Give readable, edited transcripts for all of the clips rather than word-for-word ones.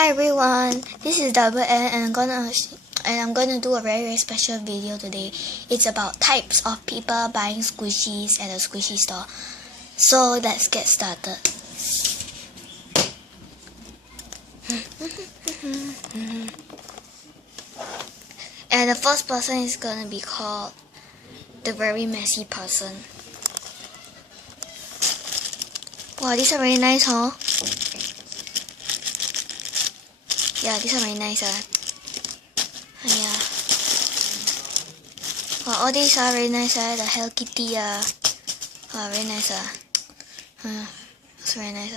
Hi everyone, this is Double N and I'm gonna do a very special video today. It's about types of people buying squishies at a squishy store. So let's get started. And the first person is gonna be called the very messy person. Wow, these are very nice, huh? Yeah, these are very nice, yeah. Wow, all these are very nice, the Hello Kitty, wow, very nice, that's very nice,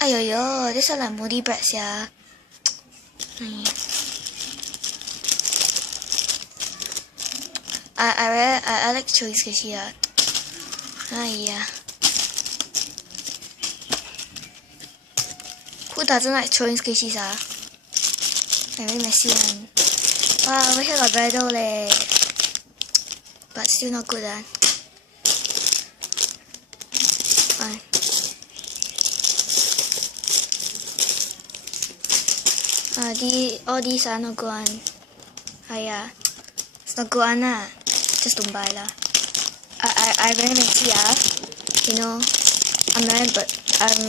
Ayoyo, these are like Moody Breads, yeah. I like chewy squishy, yeah. Who doesn't like throwing squishies, Very messy one. Wow, we have a Bredo leh. But still not good, Fine. All these are not good one. Yeah. It's not good one, Just don't buy lah. I very messy, You know, I'm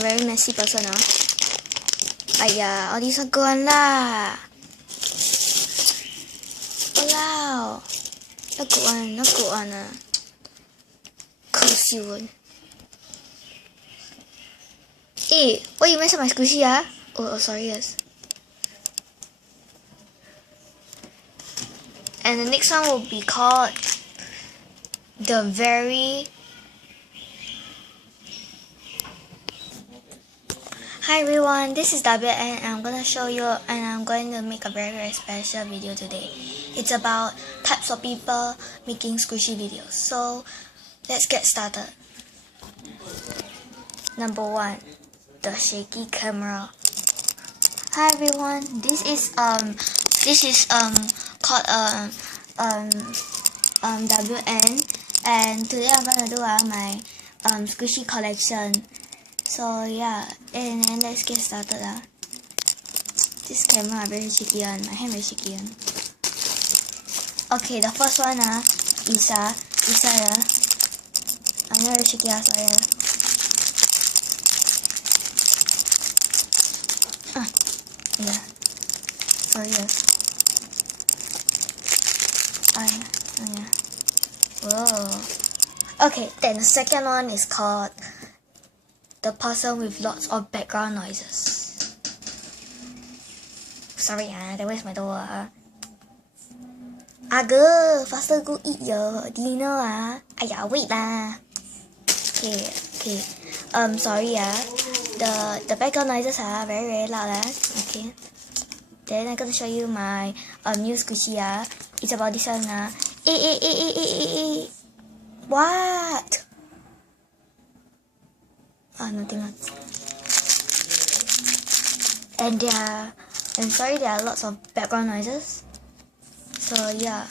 very messy person, all these are good one lah. Wow. Not good one, Curse you one. Hey, why you mess up my squishy, Oh, sorry, yes. And the next one will be called the very... Hi everyone, this is W and I'm gonna show you and I'm going to make a very special video today. It's about types of people making squishy videos. So let's get started. Number 1, the shaky camera. Hi everyone, this is called WN, and today I'm gonna do my squishy collection. So yeah, and then let's get started. This camera very shaky one, my hand very shaky one. Okay, the first one is I'm very shaky, sorry. Yeah. Sorry, yes. Yeah. Whoa. Okay, then the second one is called the person with lots of background noises. Sorry, that was my door. Girl, faster go eat your dinner, wait lah. Okay. Sorry, the background noises are very loud, Okay. Then I'm gonna show you my new squishy, It's about this one, What? Nothing. And sorry, there are lots of background noises. So yeah.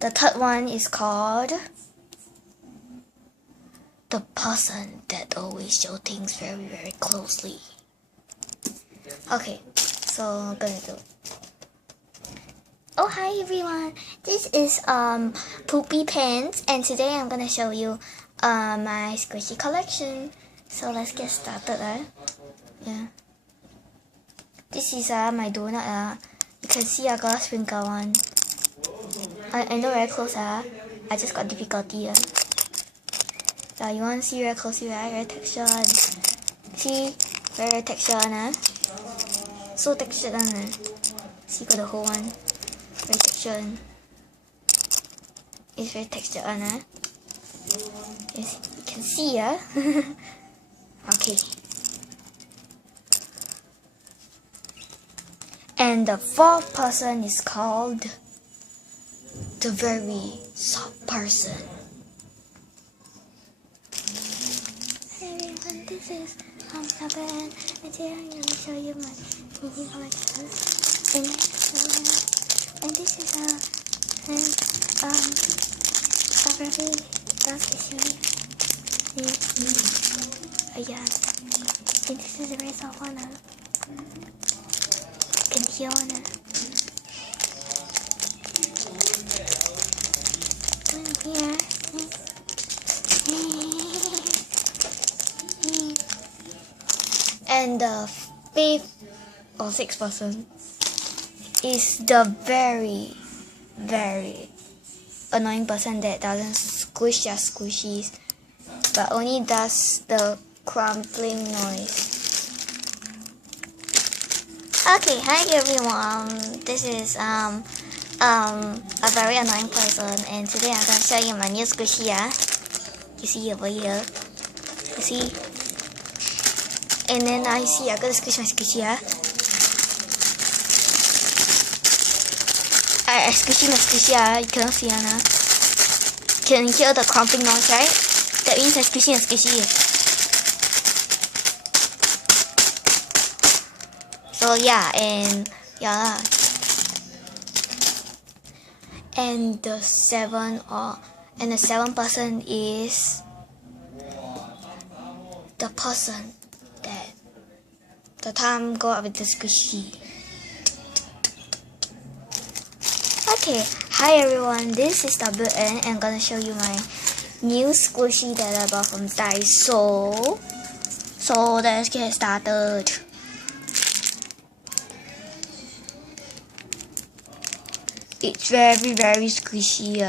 The third one is called the person that always show things very, very closely. Okay, so I'm gonna do it. Oh, hi everyone, this is Poopy Pants, and today I'm gonna show you my squishy collection. So let's get started, Yeah. This is my donut, You can see I got a sprinkle one. I know very close, I just got difficulty, Yeah, you want to see very closely, right? Very textured one. See? Very textured one, So textured one, See, got the whole one. Very textured. It's very textured one, Yes, you can see, Okay. And the fourth person is called the very soft person. Hey everyone, this is Saban, and today I'm going to show you my squishy collection. And this is Already, that's squishy. Ayan. And this is the result one. Can hear one. Here. And the fifth or sixth person is the very, very annoying person that doesn't squish their squishies, but only does the crumpling noise. Okay, hi everyone. This is a very annoying person, and today I'm gonna show you my new squishy. You see over here. You see? And then I see I'm gonna squish my squishy. I squishy my squishy. You cannot see Can you hear the crumpling noise, right? That means I squishy and squishy. So yeah, and yeah. And the seventh person is the person that the time go up with the squishy. Okay, hi everyone, this is WN and I'm gonna show you my new squishy that I bought from Daiso. So let's get started. It's very, very squishy.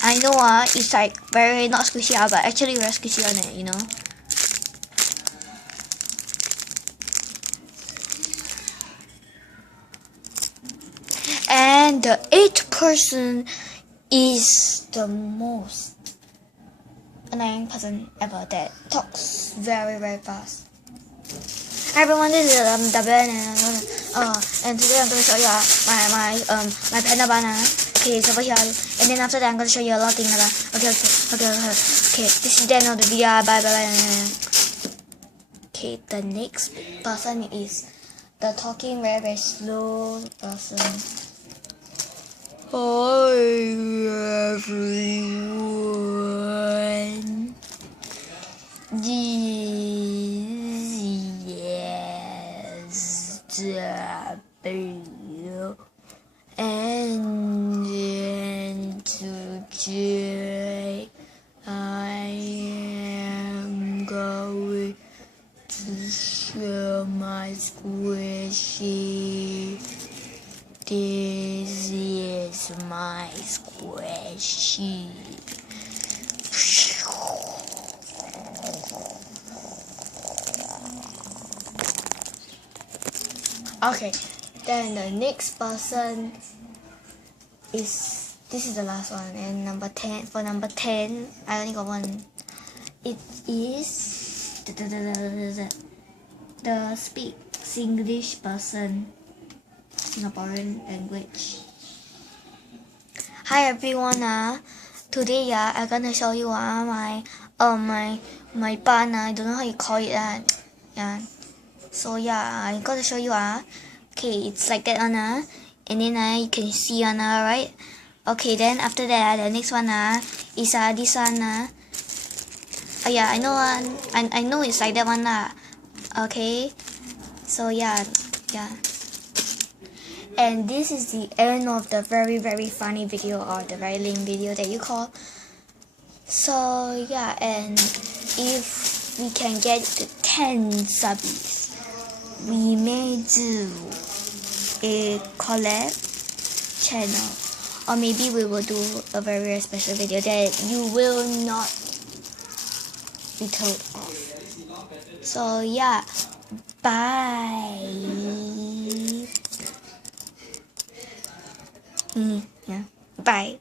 I know it's like very not squishy, but actually very squishy on it, you know. And the eighth person is the most annoying person ever that talks very, very fast. Hi everyone, this is WN and today I'm gonna show you my panda banana. Okay, it's over here, and then after that I'm gonna show you a lot of things. Okay, this is the end of the video. Bye. Okay, the next person is the talking very, very slow person. Hi everyone. W, and then today I am going to show my squishy. This is my squishy. Okay, then the next person is, this is the last one, and number 10, for number 10, I only got one. It is the speak Singlish person, Singaporean language. Hi everyone, today I'm gonna show you my bun, I don't know how you call it So yeah, I'm gonna show you okay, it's like that and then you can see right? Okay, then after that the next one is this one oh yeah, I know I know it's like that one okay, so yeah. And this is the end of the very, very funny video, or the very lame video that you call. So yeah, and if we can get to 10 subbies, we may do a collab channel, or maybe we will do a very, very special video that you will not be told of. So yeah, bye. Yeah, bye.